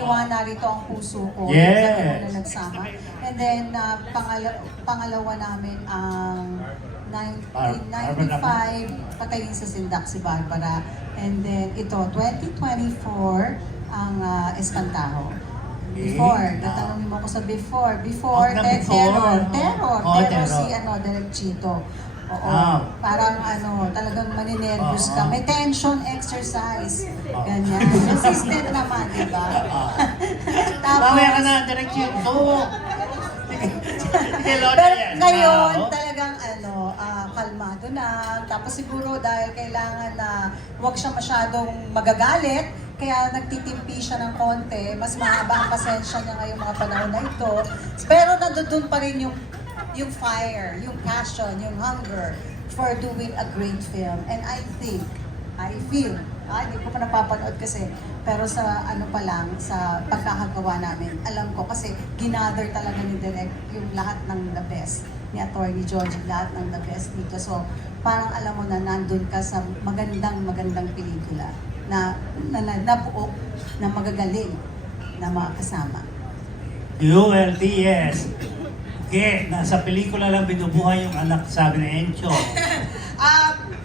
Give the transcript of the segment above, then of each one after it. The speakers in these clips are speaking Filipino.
2021, narito ang puso ko. Yes. Na nagsama. And then, pangalawa namin ang 1995, Patayin sa Sindak si Barbara. And then, ito, 2024, ang Espantaho. Before, natanongin mo ko sa before. Before, terror. Terror si Direk Chito. Oo. Parang talagang maninervous ka. May tension exercise. Ganyan. Consistent naman, di ba? Mamaya ka na, Direk Chito. Pero ngayon, talagang kalmado na. Tapos siguro dahil kailangan na huwag siya masyadong magagalit, kaya nagtitimpi siya ng konti. Mas mahaba ang pasensya niya ngayong mga panahon na ito. Pero nandun pa rin yung fire, yung passion, yung hunger for doing a great film. And I feel, hindi ko pa napapanood kasi, pero sa pa lang, sa pagkakagawa namin, alam ko kasi ginather talaga ni Direk yung lahat ng the best, ni Atty. Georgie, lahat ng the best dito. So, parang alam mo na nandun ka sa magandang pelikula na nabuo, na magagaling, na mga kasama. ULTS. Okay, nasa pelikula lang binubuhay yung anak, sabi ni Encho.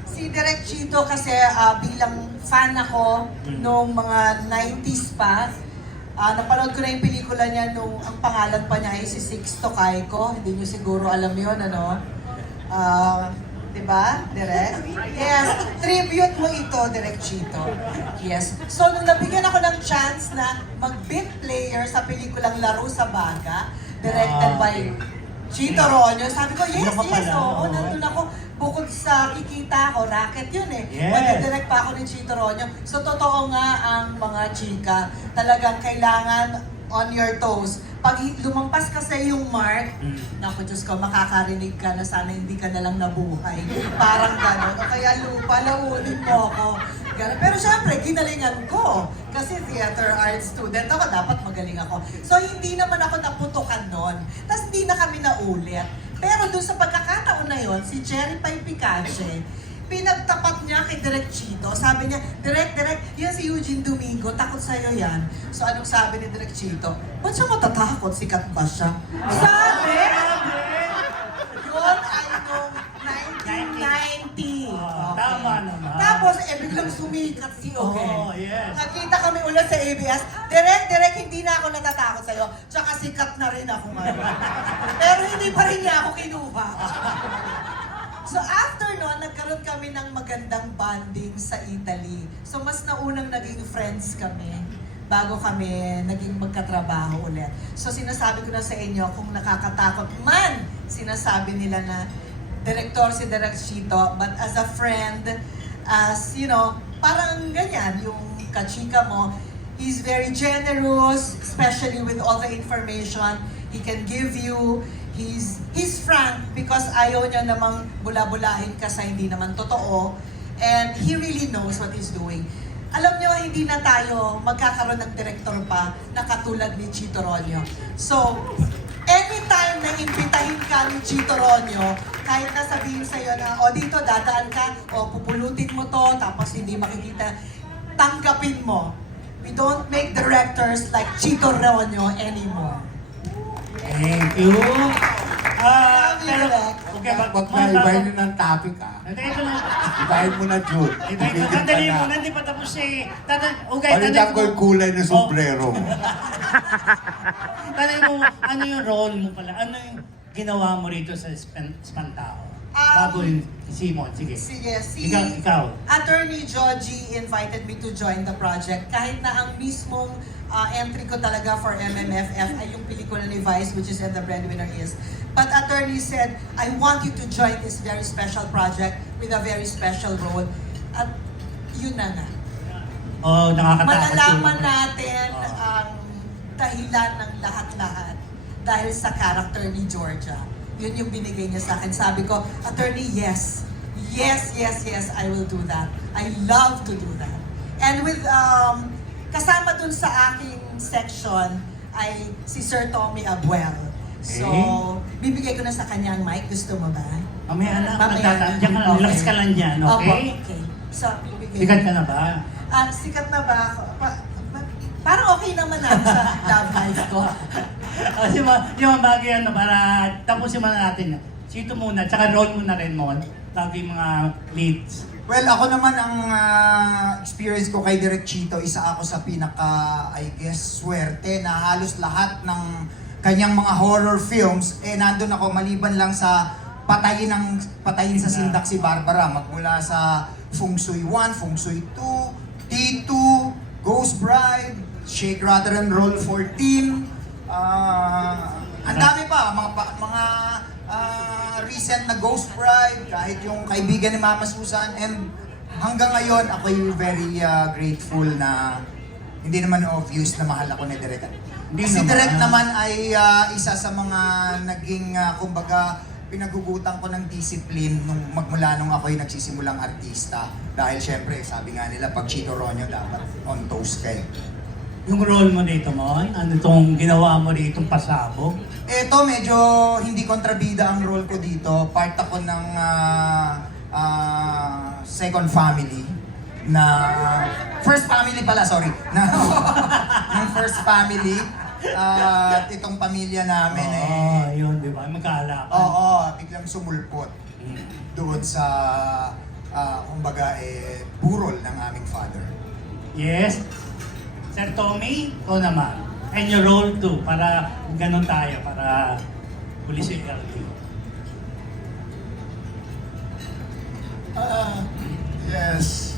Si Direk Chito kasi bilang fan ako nung mga 90s pa. Napanood ko na yung pelikula niya nung ang pangalan pa niya ay si Sixto Cayco. Hindi niyo siguro alam yun, diba, Direk? Yes, tribute mo ito, Direk Chito. Yes. So, nung nabigyan ako ng chance na mag-bit player sa pelikulang Laro sa Baga, directed by Chito Ronyo, sabi ko, yes, nandun ako. Bukod sa kikita ko, racket yun eh. Yes. Nag-direct pa ako ni Chito Ronyo. So, totoo nga ang mga chika. Talagang kailangan on your toes. Pag lumampas ka sa iyong mark, naku Diyos ko, makakarinig ka na sana hindi ka nalang nabuhay. Parang gano'n. O kaya lupa, launin mo ako. Ganun. Pero syempre, ginalingan ko. Kasi theater arts student ako, dapat magaling ako. So, hindi naman ako naputukan nun. Tapos hindi na kami naulit. Pero doon sa pagkakataon na yon, si Cherry Pie Picache, pinagtapat niya kay Direk Chito. Sabi niya, Direk, yan si Eugene Domingo, takot sa'yo yan. So anong sabi ni Direk Chito? Ba't siya matatakot? Sikat ba siya? Sabi! Yun ay noong 1990. Tama naman. Tapos, biglang sumikat si Oge. Oh, yes. Nakita kami ulit sa ABS. Direk, hindi na ako natatakot sa'yo. Tsaka sikat na rin ako ngayon. Pero hindi pa rin niya ako kinuha. So after nun, nagkaroon kami ng magandang bonding sa Italy. So mas naunang naging friends kami bago kami naging magkatrabaho ulit. So sinasabi ko na sa inyo, kung nakakatakot man, sinasabi nila na direktor si Direk Chito, but as a friend, as parang ganyan, yung kachika mo, he's very generous, especially with all the information he can give you. He's frank because ayaw niya namang bula-bulahin ka sa hindi naman totoo. And he really knows what he's doing. Alam niyo, hindi na tayo magkakaroon ng director pa na katulad ni Chito Ronyo. So, anytime na imbitahin ka ni Chito Ronyo, kahit na sabihin sa'yo na, dito dadaan ka, pupulutin mo to, tapos hindi makikita, tanggapin mo. We don't make directors like Chito Ronyo anymore. Thank you. Pero, okay, Wag na ibahin nyo ng topic Ito na. Ibahin mo na, Jude. Sandali muna, hindi pa tapos eh. Palitan ko yung kulay ng sombrero mo. Tanay mo, ano yung role mo pala? Ano yung ginawa mo rito sa Espantao? Bago yung Simon, sige. Sige, Ikaw. Attorney Georgie invited me to join the project. Kahit na ang mismong entry ko talaga for MMFF ay yung pelikula ni Vice, which is And the Breadwinner Is. But attorney said, I want you to join this very special project with a very special role. At yun na nga. Nakakatakot. Malalaman natin ang dahilan ng lahat-lahat dahil sa character ni Georgia. Yun yung binigay niya sa akin. Sabi ko, attorney, yes. Yes, I will do that. I love to do that. And with, kasama dun sa aking section ay si Sir Tommy Abuel. So, bibigay ko na sa kanya ang mic. Gusto mo ba? Mamaya na, diyan ka na, relax ka lang dyan, okay? Okay. So, bibigay. Sikat ka na ba? Sikat na ba ako? Parang okay naman ako sa love life ko. Yung mga bagay ano, para tapusin muna natin. Sito muna, tsaka role mo na rin mo. Bago yung mga leads. Well, ako naman ang experience ko kay Direk Chito, isa ako sa pinaka, I guess, swerte na halos lahat ng kanyang mga horror films, nandun ako maliban lang sa patayin sa sindak si Barbara. Magmula sa Feng Shui 1, Feng Shui 2, T2, Ghost Bride, Shake, Rattle and Roll 14, ang dami pa, mga recent na Ghost Bride, kahit yung kaibigan ni Mama Susan, and hanggang ngayon ako'y very grateful na hindi naman obvious na mahal ako ni Direk. Si Direk naman ay isa sa mga naging, kumbaga, pinagugutan ko ng discipline magmula nung ako'y nagsisimulang artista. Dahil syempre, sabi nga nila, pag Chito Ronyo, dapat on toes kayo. Yung role mo dito mo, ano itong ginawa mo dito, pasabog? Ito, medyo hindi kontrabida ang role ko dito. Part ako ng second family na first family pala, sorry. Ng first family. At itong pamilya namin Yun, di ba? Magkaalaman. Oo, biglang sumulpot doon sa kumbaga burol ng aming father. Yes. Sir Tommy, ikaw naman. And your role too, para ganun tayo, para pulis yung Yes.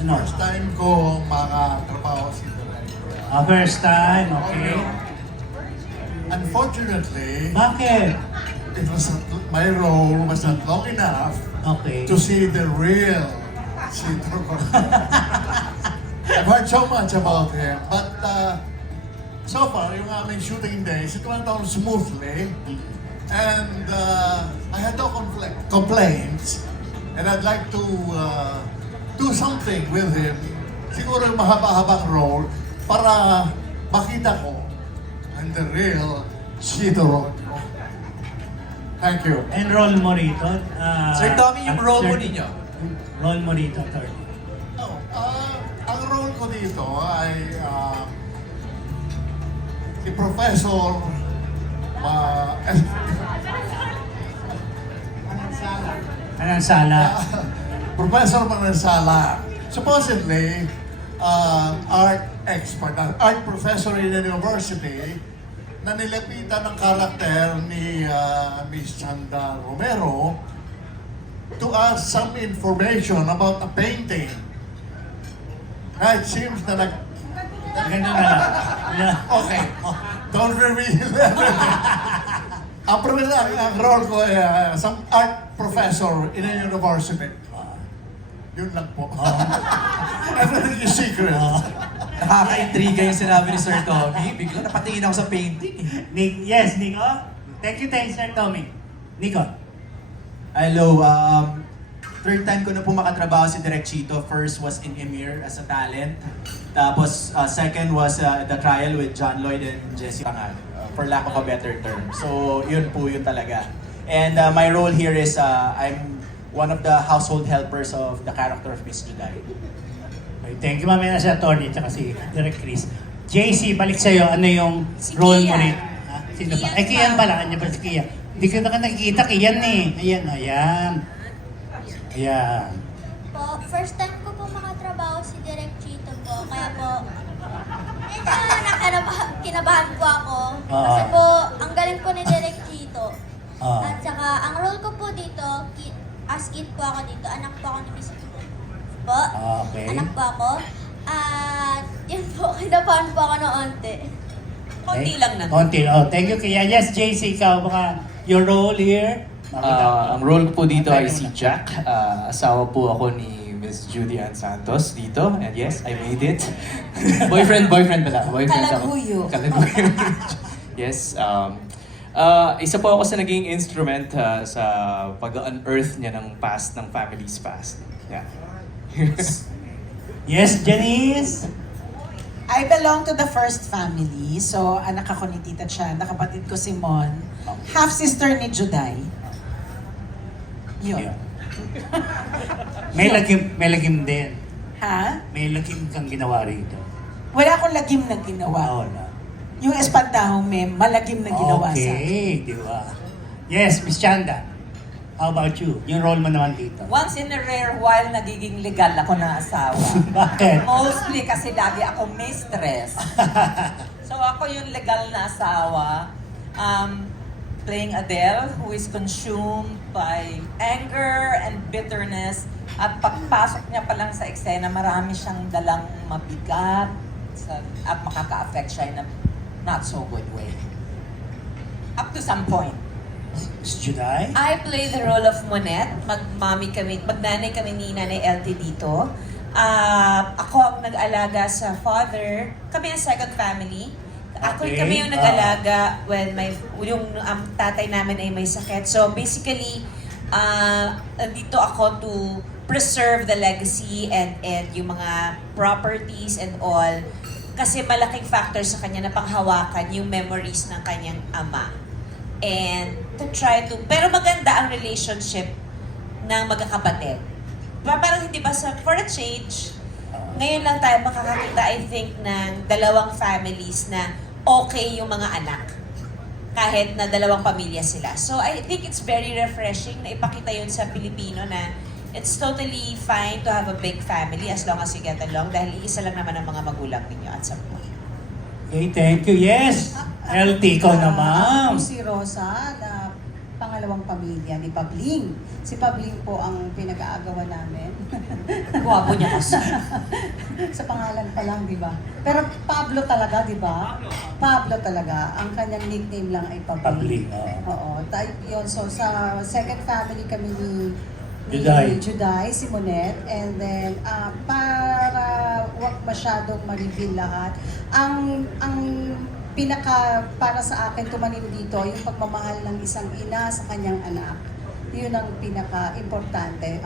Ano? First time ko makatrabaho si Direk. First time, okay. Unfortunately, Bakit? my role was not long enough Okay. to see the real Chito Ronyo. I've heard so much about him, but so far, yung aming shooting days, it went on smoothly. And I had no complaints. And I'd like to do something with him. Siguro yung mahaba-habang role para makita ko ang the real Chito Ronyo. Thank you. And role mo rito? Sir Tommy, yung role mo Sir- ninyo? Role mo rito, attorney. Ang role ko dito ay si Professor Anong sala? Professor Manansala, supposedly art expert, art professor in the university, na nilapitan ng karakter ni Miss Chanda Romero to ask some information about a painting. Now it seems na Ganun na lang. Yeah. Okay. Don't reveal everything. Ang role ko ay some art professor in a university. Yun lang po. Everything is secret. Nakaka-intriga yung sinabi ni Sir Tommy. Bigla napatingin ako sa painting. Yes, Nico? Thank you, Sir Tommy. Nico? Hello, third time ko na po makatrabaho si Direk Chito. First was in Emir as a talent. Tapos second was the trial with John Lloyd and Jessie Pangal, for lack of a better term. So yun po yun talaga. And my role here is I'm one of the household helpers of the character of Miss Juday. Okay, thank you, mamaya na si attorney at si Direk Chris. JC, balik sa'yo. Ano yung Si role Kia. mo rito? Ha? Sino ba? Kian Ay, Kian pa. pala. Kanya ba si Kia? Hindi ko nakikita. Kian eh. Ayan. Po, first time ko po makatrabaho si Direk Chito po, kaya po medyo kinabahan po ako. Kasi po, ang galing po ni Direk Chito. At saka, ang role ko po dito, as kid po ako dito, anak po ako ni Miss po. Okay. Anak po ako. At yun po, kinabahan po ako ng onte. Konti lang naman. Konti. Oh, thank you, Kia. Yes, JC, ikaw baka your role here? Ang role ko po dito ay si Jack. Asawa po ako ni Miss Judy Ann Santos dito. And yes, I made it. boyfriend pala. Boyfriend ako. Kalaguyo. Yes. Isa po ako sa naging instrument sa pag-unearth niya ng past, ng family's past. Yeah. Yes, Janice? I belong to the first family. So, anak ako ni Tita Chan, kapatid ko si Mon. Half-sister ni Juday. Yun. Yeah. May lagim din. Ha? May lagim kang ginawa rito. Wala akong lagim na ginawa. Wala. Yung espantahong mem, malagim na ginawa sa akin. Okay, di ba? Yes, Miss Chanda. How about you? Yung role mo naman dito. Once in a rare while, nagiging legal ako na asawa. Bakit? Mostly kasi lagi ako mistress. So ako yung legal na asawa. Playing Adele, who is consumed by anger and bitterness. At pagpasok niya pa lang sa eksena, marami siyang dalang mabigat at makaka-affect siya in a not so good way. Up to some point. Miss Juday? I play the role of Monette. Magnanay kami ni Nanay LT dito. Ako ang nag-alaga sa father. Kami ang second family. Okay. Kami yung nag-alaga when yung tatay namin ay may sakit. So basically, dito ako to preserve the legacy and yung mga properties and all. Kasi malaking factor sa kanya na panghawakan yung memories ng kanyang ama. And to try to, pero maganda ang relationship ng magkakapatid. Parang hindi ba for a change, ngayon lang tayo makakakita, I think, ng dalawang families na okay yung mga anak. Kahit na dalawang pamilya sila. So I think it's very refreshing na ipakita yun sa Pilipino na it's totally fine to have a big family as long as you get along dahil isa lang naman ang mga magulang ninyo at some point. Okay, thank you. Yes! LT, ikaw naman. Ako si Rosa, na pangalawang pamilya ni Pabling. Si Pabling po ang pinag-aagawan namin. Guwapo niya kasi. Sa pangalan pa lang, di ba? Pero Pablo talaga, di ba? Pablo talaga. Ang kanyang nickname lang ay Pabling. Pabling, oo. Oo. Yun, so sa second family kami ni Juday. Si Monette, and then para wag masyadong ma-reveal lahat, ang pinaka para sa akin tumanim dito yung pagmamahal ng isang ina sa kanyang anak. Yun ang pinaka importante.